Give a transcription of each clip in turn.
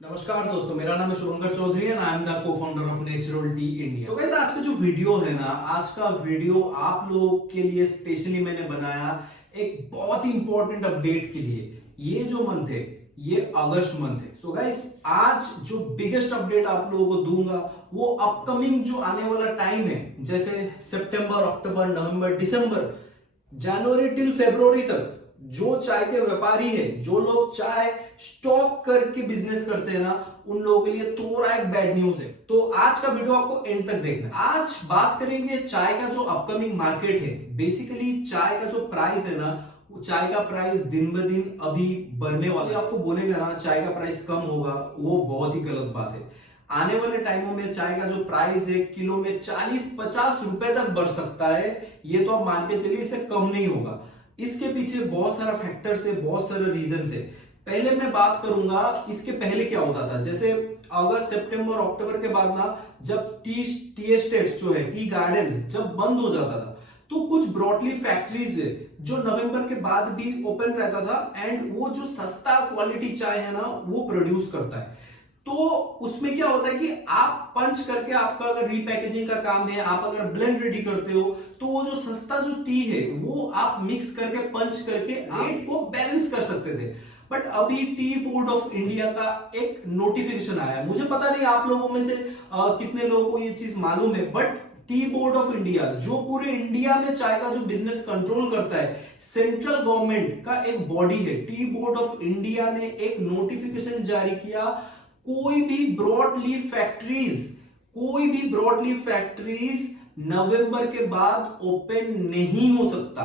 नमस्कार दोस्तों, मेरा नाम है Shubhankar Chaudhary and I am the co-founder of natural tea India. तो गाइस, आज का जो वीडियो है ना, आज का वीडियो आप लोगों के लिए स्पेशली मैंने बनाया एक बहुत ही इंपॉर्टेंट अपडेट के लिए। ये जो मंथ है, ये अगस्त मंथ है। सो गाइस, आज जो बिगेस्ट अपडेट आप लोगों को दूंगा वो अपकमिंग जो आने वाला टाइम है, जैसे सितंबर, अक्टूबर, नवंबर, दिसंबर, जनवरी टिल फरवरी तक जो चाय के व्यापारी है, जो लोग चाय स्टॉक करके बिजनेस करते हैं ना, उन लोगों के लिए थोड़ा एक बैड न्यूज है। तो आज का वीडियो आपको एंड तक देखना है। आज बात करेंगे चाय का जो अपकमिंग मार्केट है। बेसिकली चाय का जो प्राइस है ना, चाय का प्राइस दिन ब दिन अभी बढ़ने वाला है। आपको बोलेगा ना चाय का प्राइस कम होगा, वो बहुत ही गलत बात है। आने वाले टाइमों में चाय का जो प्राइस है किलो में 40-50 रुपए तक बढ़ सकता है। ये तो आप मान के चलिए, इससे कम नहीं होगा। इसके पीछे बहुत सारा फैक्टर्स है, बहुत सारे रीजंस है। पहले मैं बात करूंगा इसके पहले क्या होता था। जैसे अगस्त, सितंबर, अक्टूबर के बाद ना, जब टी एस्टेट्स जो है, टी गार्डन जब बंद हो जाता था, तो कुछ ब्रॉडली फैक्ट्रीज है जो नवंबर के बाद भी ओपन रहता था एंड वो जो सस्ता क्वालिटी चाय है ना, वो प्रोड्यूस करता है। तो उसमें क्या होता है कि आप पंच करके, आपका अगर रीपैकेजिंग का काम है, आप अगर ब्लेंड रेडी करते हो, तो वो जो सस्ता जो टी है वो आप मिक्स करके, पंच करके रेट को बैलेंस कर सकते थे। बट अभी टी बोर्ड ऑफ इंडिया का एक नोटिफिकेशन आया है। मुझे पता नहीं आप लोगों में से कितने लोगों को ये चीज मालूम है, but tea board of India जो पूरे इंडिया में चाय का जो बिजनेस कंट्रोल करता है, सेंट्रल गवर्नमेंट का एक बॉडी है। टी बोर्ड ऑफ इंडिया ने एक नोटिफिकेशन जारी किया, कोई भी ब्रॉडली फैक्ट्रीज नवंबर के बाद ओपन नहीं हो सकता।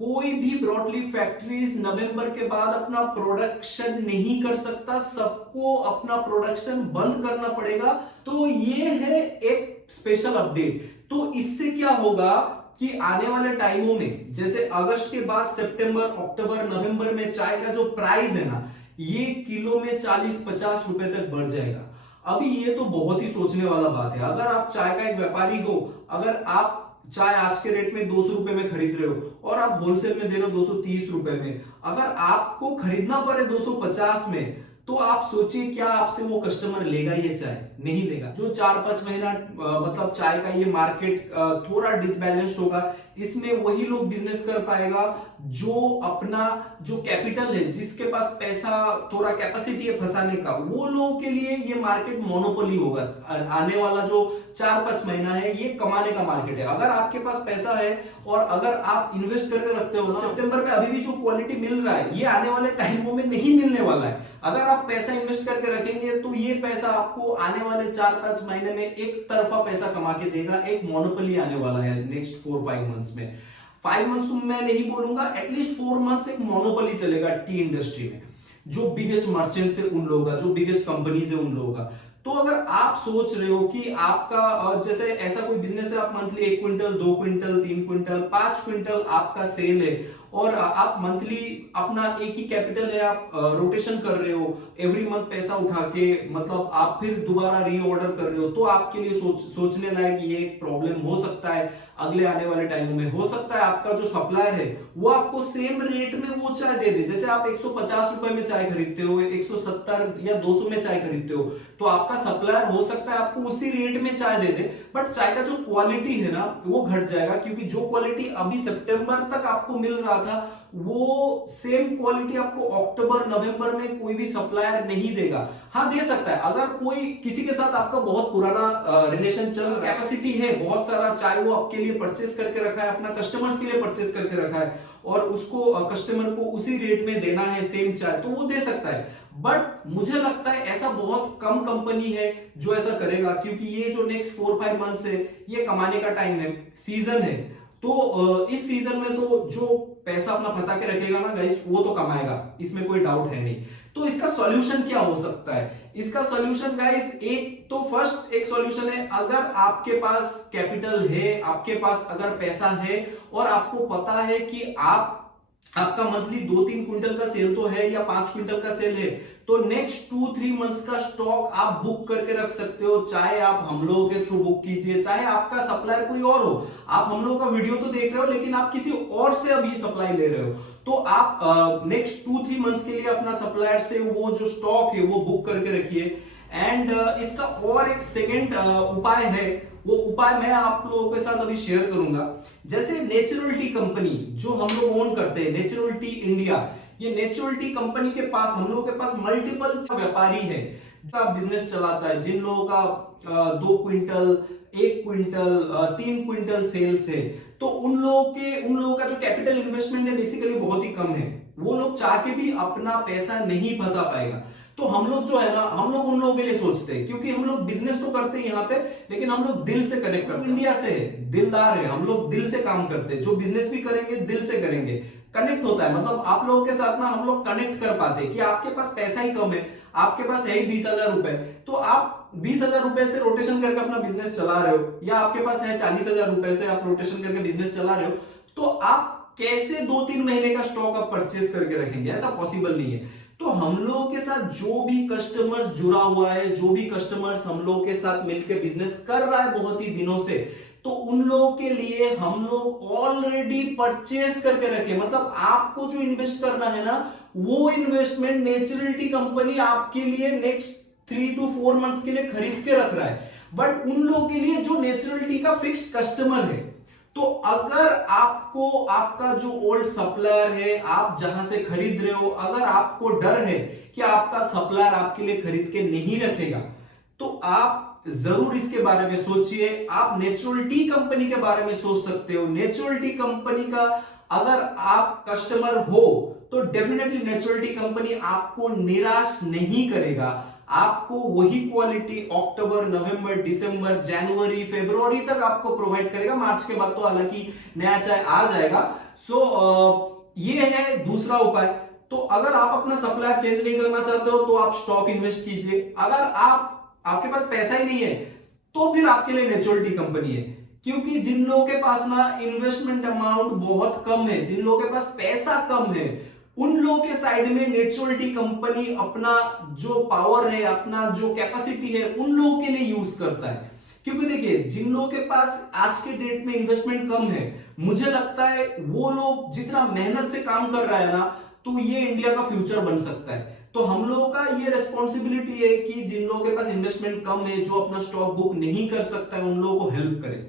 कोई भी ब्रॉडली फैक्ट्रीज नवंबर के बाद अपना प्रोडक्शन नहीं कर सकता। सबको अपना प्रोडक्शन बंद करना पड़ेगा। तो ये है एक स्पेशल अपडेट। तो इससे क्या होगा कि आने वाले टाइमों में, जैसे अगस्त के बाद सितंबर, अक्टूबर, नवंबर में चाय का जो प्राइस है ना, ये किलो में 40-50 रुपए तक बढ़ जाएगा। अभी ये तो बहुत ही सोचने वाला बात है। अगर आप चाय का एक व्यापारी हो, अगर आप चाय आज के रेट में 200 रुपए में खरीद रहे हो और आप होलसेल में दे रहे हो 230 रुपए में, अगर आपको खरीदना पड़े 250 में, तो आप सोचिए क्या आपसे वो कस्टमर लेगा ये चाय? नहीं लेगा। जो 4-5 महीना मतलब चाय का ये मार्केट थोड़ा डिसबैलेंस्ड होगा, इसमें वही लोग बिजनेस कर पाएगा जो अपना जो कैपिटल है, जिसके पास पैसा, थोड़ा कैपेसिटी है फंसाने का, वो लोगों के लिए ये मार्केट मोनोपोली होगा। आने वाला जो 4-5 महीना है, ये कमाने का मार्केट है। अगर आपके पास पैसा है और अगर आप इन्वेस्ट करके रखते हो ना, सितंबर में अभी भी जो क्वालिटी मिल रहा है, ये आने वाले टाइमों में नहीं मिलने वाला है। अगर आप पैसा इन्वेस्ट करके रखेंगे तो ये पैसा आपको आने वाले 4-5 महीने में एक तरफा पैसा कमा के देगा। एक मोनोपोली आने वाला है नेक्स्ट 4-5 मंथ्स में। 5 मंथ्स में नहीं बोलूंगा, एटलीस्ट 4 मंथ्स एक मोनोपोली चलेगा टी इंडस्ट्री में। जो बिगेस्ट मर्चेंट्स है उन लोगों का, जो बिगेस्ट कंपनीज है उन लोगों का। तो अगर आप सोच रहे हो कि आपका जैसे ऐसा कोई बिजनेस है, आप monthly 1 quintal, 2 quintal, 3 quintal, 5 quintal आपका सेल है और आप मंथली अपना एक ही कैपिटल है, आप रोटेशन कर रहे हो, एवरी मंथ पैसा उठा के, मतलब आप फिर दोबारा रीऑर्डर कर रहे हो, तो आपके लिए सोचने लायक ये एक प्रॉब्लम हो सकता है अगले आने वाले टाइमों में। हो सकता है आपका जो सप्लायर है वो आपको सेम रेट में वो चाय दे दे। जैसे आप 150 रुपए में चाय खरीदते हो, 170 या 200 में चाय खरीदते हो, तो आपका सप्लायर हो सकता है आपको उसी रेट में चाय दे दे, बट चाय का जो क्वालिटी है ना, वो घट जाएगा। क्योंकि जो क्वालिटी अभी सितंबर तक आपको मिल रहा था, वो सेम क्वालिटी आपको अक्टूबर, नवंबर में कोई भी सप्लायर नहीं देगा। हाँ, दे सकता है अगर कोई किसी के साथ आपका बहुत पुराना रिलेशन चल रहा है, कैपेसिटी है बहुत सारा चाय, वो आपके लिए परचेस करके रखा है, अपना कस्टमर्स के लिए परचेस करके रखा है और उसको कस्टमर को उसी रेट में देना है सेम चाय, तो वो दे सकता है। बट मुझे लगता है ऐसा बहुत कम कंपनी है जो ऐसा करेगा, क्योंकि ये जो नेक्स्ट 4-5 मंथ्स है, ये कमाने का टाइम है, सीजन है। तो इस सीजन में तो जो पैसा अपना फंसा के रखेगा ना गाइस, वो तो कमाएगा, इसमें कोई डाउट है नहीं। तो इसका सॉल्यूशन क्या हो सकता है? इसका सॉल्यूशन गाइस, एक तो फर्स्ट एक सॉल्यूशन है, अगर आपके पास कैपिटल है, आपके पास अगर पैसा है और आपको पता है कि आपका मंथली 2-3 क्विंटल का सेल तो है या 5 क्विंटल का सेल है, तो नेक्स्ट 2-3 मंथ्स का स्टॉक आप बुक करके रख सकते हो, चाहे आप हम लोगों के थ्रू बुक कीजिए, चाहे आपका सप्लायर कोई और हो। आप हम लोगों का वीडियो तो देख रहे हो लेकिन आप किसी और से अभी सप्लाई ले रहे हो, तो आप नेक्स्ट 2-3 मंथ्स के लिए अपना सप्लायर से वो जो स्टॉक है वो बुक करके रखिए। एंड इसका और एक सेकेंड उपाय है, वो उपाय मैं आप लोगों के साथ अभी शेयर करूंगा। जैसे नेचुरलिटी कंपनी जो हम लोग ओन करते हैं, नेचुरलिटी इंडिया, ये नेचुरलिटी कंपनी के पास हम लोगों के पास मल्टीपल व्यापारी है जो बिजनेस चलाता है, जिन लोगों का 2 क्विंटल, 1 क्विंटल, 3 क्विंटल सेल्स है, तो उन लोगों का जो कैपिटल इन्वेस्टमेंट है बेसिकली बहुत ही कम है। वो लोग चाह के भी अपना पैसा नहीं फंसा पाएगा। तो हम लोग जो है ना, हम लोग उन लोगों के लिए सोचते हैं, क्योंकि हम लोग बिजनेस तो करते हैं यहाँ पे, लेकिन हम लोग दिल से कनेक्ट करते हैं। इंडिया से है, दिलदार है, हम लोग दिल से काम करते हैं, जो बिजनेस भी करेंगे दिल से करेंगे, कनेक्ट होता है। मतलब आप लोगों के साथ ना हम लोग कनेक्ट कर पाते हैं कि आपके पास पैसा ही कम है, आपके पास है ही 20,000 रुपए, तो आप 20,000 रुपए से रोटेशन करके अपना बिजनेस चला रहे हो, या आपके पास है 40,000 रुपए से आप रोटेशन करके बिजनेस चला रहे हो, तो आप कैसे 2-3 महीने का स्टॉक आप परचेस करके रखेंगे? ऐसा पॉसिबल नहीं है। तो हम लोगों के साथ जो भी कस्टमर जुड़ा हुआ है, जो भी कस्टमर्स हम लोगों के साथ मिलकर बिजनेस कर रहा है बहुत ही दिनों से, तो उन लोगों के लिए हम लोग ऑलरेडी परचेस करके रखे। मतलब आपको जो इन्वेस्ट करना है ना, वो इन्वेस्टमेंट नेचुरलिटी कंपनी आपके लिए नेक्स्ट 3 to 4 मंथ्स के लिए खरीद के रख रहा है। बट उन लोगों के लिए जो नेचुरलिटी का फिक्स्ड कस्टमर है, तो अगर आपको आपका जो ओल्ड सप्लायर है, आप जहां से खरीद रहे हो, अगर आपको डर है कि आपका सप्लायर आपके लिए खरीद के नहीं रखेगा, तो आप जरूर इसके बारे में सोचिए। आप नेचुरलिटी कंपनी के बारे में सोच सकते हो। नेचुरलिटी कंपनी का अगर आप कस्टमर हो तो डेफिनेटली नेचुरलिटी कंपनी आपको निराश नहीं करेगा। आपको वही क्वालिटी अक्टूबर, नवंबर, दिसंबर, जनवरी, फरवरी तक आपको प्रोवाइड करेगा। मार्च के बाद तो हालांकि नया चाय आ जाएगा। ये है दूसरा उपाय। तो अगर आप अपना सप्लायर चेंज नहीं करना चाहते हो तो आप स्टॉक इन्वेस्ट कीजिए। अगर आपके पास पैसा ही नहीं है तो फिर आपके लिए नेचुरलिटी कंपनी है, क्योंकि जिन लोगों के पास ना इन्वेस्टमेंट अमाउंट बहुत कम है, जिन लोगों के पास पैसा कम है, उन लोगों के साइड में नेचुरलिटी कंपनी अपना जो पावर है, अपना जो कैपेसिटी है, उन लोगों के लिए यूज करता है। क्योंकि देखिए, जिन लोगों के पास आज के डेट में इन्वेस्टमेंट कम है, मुझे लगता है वो लोग जितना मेहनत से काम कर रहा है ना, तो ये इंडिया का फ्यूचर बन सकता है। तो हम लोगों का ये रेस्पॉन्सिबिलिटी है कि जिन लोगों के पास इन्वेस्टमेंट कम है, जो अपना स्टॉक बुक नहीं कर सकता है, उन लोगों को हेल्प करें।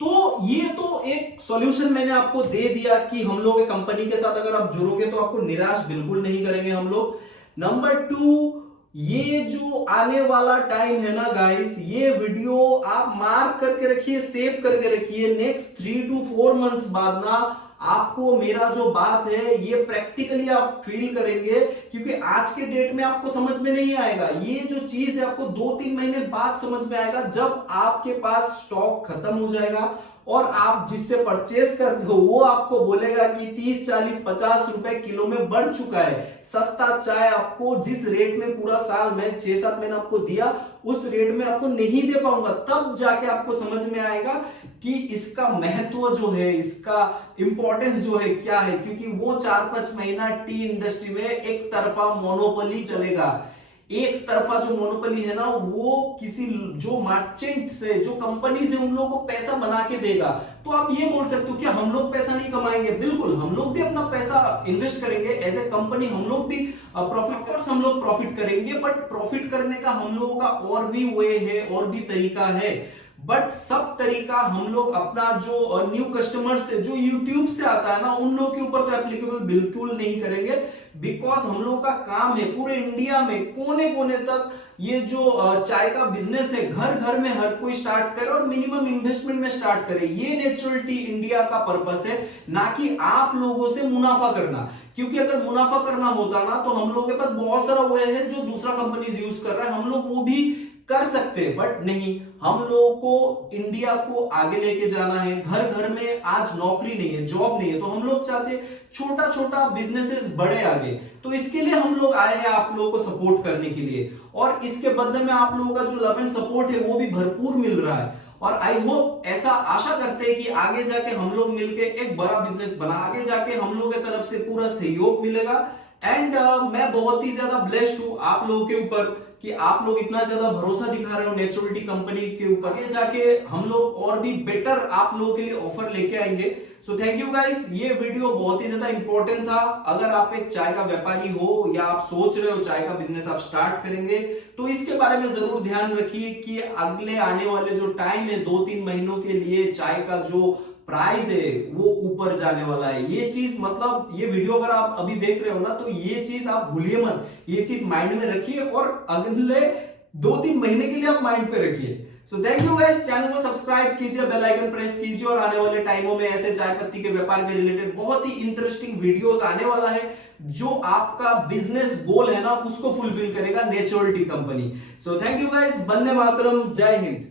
तो ये तो एक सॉल्यूशन मैंने आपको दे दिया कि हम लोग कंपनी के साथ अगर आप जुड़ोगे तो आपको निराश बिल्कुल नहीं करेंगे हम लोग। नंबर 2, ये जो आने वाला टाइम है ना गाइस, ये वीडियो आप मार्क करके रखिए, सेव करके रखिए। नेक्स्ट 3 to 4 मंथ्स बाद ना आपको मेरा जो बात है ये प्रैक्टिकली आप फील करेंगे, क्योंकि आज के डेट में आपको समझ में नहीं आएगा। ये जो चीज है आपको 2-3 महीने बाद समझ में आएगा, जब आपके पास स्टॉक खत्म हो जाएगा और आप जिससे परचेस करते हो वो आपको बोलेगा कि 30, 40, 50 रुपए किलो में बढ़ चुका है। सस्ता चाय आपको जिस रेट में पूरा साल में 6-7 महीने आपको दिया, उस रेट में आपको नहीं दे पाऊंगा। तब जाके आपको समझ में आएगा कि इसका महत्व जो है, इसका इंपॉर्टेंस जो है क्या है। क्योंकि वो 4-5 महीना टी इंडस्ट्री में एक तरफा मोनोपोली चलेगा। एक तरफा जो मोनोपोली है ना, वो किसी जो मर्चेंट से, जो कंपनी से उन लोगों को पैसा बना के देगा। तो आप ये बोल सकते हो कि हम लोग पैसा नहीं कमाएंगे। बिल्कुल, हम लोग भी अपना पैसा इन्वेस्ट करेंगे एज ए कंपनी, हम लोग भी प्रॉफिट, कोर्स हम लोग प्रॉफिट करेंगे, बट प्रॉफिट करने का हम लोगों का और भी वे है, और भी तरीका है। बट सब तरीका हम लोग अपना जो न्यू कस्टमर से, जो यूट्यूब से आता है ना, उन लोगों के ऊपर तो एप्लीकेबल बिल्कुल नहीं करेंगे। बिकॉज हम लोग का काम है पूरे इंडिया में कोने कोने तक ये जो चाय का बिजनेस है, घर घर में हर कोई स्टार्ट करे और मिनिमम इन्वेस्टमेंट में स्टार्ट करे। ये नेचुरलिटी इंडिया का पर्पस है, ना कि आप लोगों से मुनाफा करना। क्योंकि अगर मुनाफा करना होता ना, तो हम लोगों के पास बहुत सारा वो है जो दूसरा कंपनीज यूज कर रहा है, हम लोग वो भी कर सकते हैं। बट नहीं, हम लोगों को इंडिया को आगे लेके जाना है। घर घर में आज नौकरी नहीं है, जॉब नहीं है, तो हम लोग चाहते हैं छोटा छोटा बिजनेसेस बढ़े आगे। तो इसके लिए हम लोग आए हैं आप लोगों को सपोर्ट करने के लिए, और इसके बदले में आप लोगों का जो लव एंड सपोर्ट है वो भी भरपूर मिल रहा है। और आई होप, ऐसा आशा करते हैं कि आगे जाके हम लोग मिलके एक बड़ा बिजनेस बना, आगे जाके हम लोग की तरफ से पूरा सहयोग मिलेगा। एंड मैं बहुत ही ज्यादा ब्लेस्ड हूं आप लोगों के ऊपर कि आप लोग इतना ज्यादा भरोसा दिखा रहे हो नेचुरलिटी कंपनी के ऊपर। आगे जाके हम लोग और भी बेटर आप लोगों के लिए ऑफर लेके आएंगे। सो थैंक यू गाइस, ये वीडियो बहुत ही ज्यादा इंपॉर्टेंट था। अगर आप एक चाय का व्यापारी हो या आप सोच रहे हो चाय का बिजनेस आप स्टार्ट करेंगे तो इसके बारे में जरूर ध्यान रखिए कि अगले आने वाले जो टाइम है 2-3 महीनों के लिए चाय का जो प्राइस है वो ऊपर जाने वाला है। ये चीज मतलब ये वीडियो अगर आप अभी देख रहे हो ना तो ये चीज आप भूलिए मत, ये चीज माइंड में रखिए और अगले 2-3 महीने के लिए आप माइंड पे रखिए। सो थैंक यू गाइस, चैनल को सब्सक्राइब कीजिए, बेल आइकन प्रेस कीजिए और आने वाले टाइमों में ऐसे चाय पत्ती के व्यापार के रिलेटेड बहुत ही इंटरेस्टिंग वीडियोस आने वाला है जो आपका बिजनेस गोल है ना उसको फुलफिल करेगा naturality company. So thank you guys, वंदे मातरम, जय हिंद।